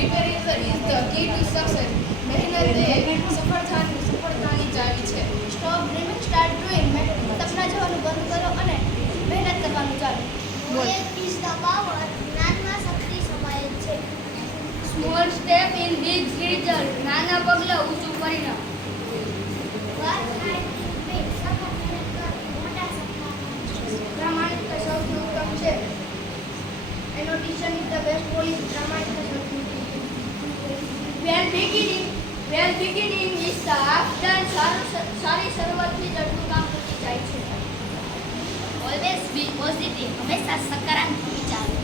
Preparation is the key to success. મહેનત એ સફળતાની ચાવી છે. Stop dreaming, start doing. સપના જોવાનું બંધ કરો અને મહેનત કરવાનું ચાલુ. Knowledge is the power. જ્ઞાનમાં શક્તિ સમાયેલ છે. Small step in big result. નાના પગલાં ઊંચું પરિણામ. Work hard, think big. સખત મહેનત કરો, મોટા સપના મળશે. પ્રામાણિકતા સૌથી ઉત્તમ છે. Annotation is the best policy. પ્રામાણિકતા સૌથી ઉત્તમ છે. Well beginning is the half done. સારી શરૂઆતથી જ અડધું કામ પૂરી જાય છે. Always be positive. હંમેશા સકારાત્મક વિચારો.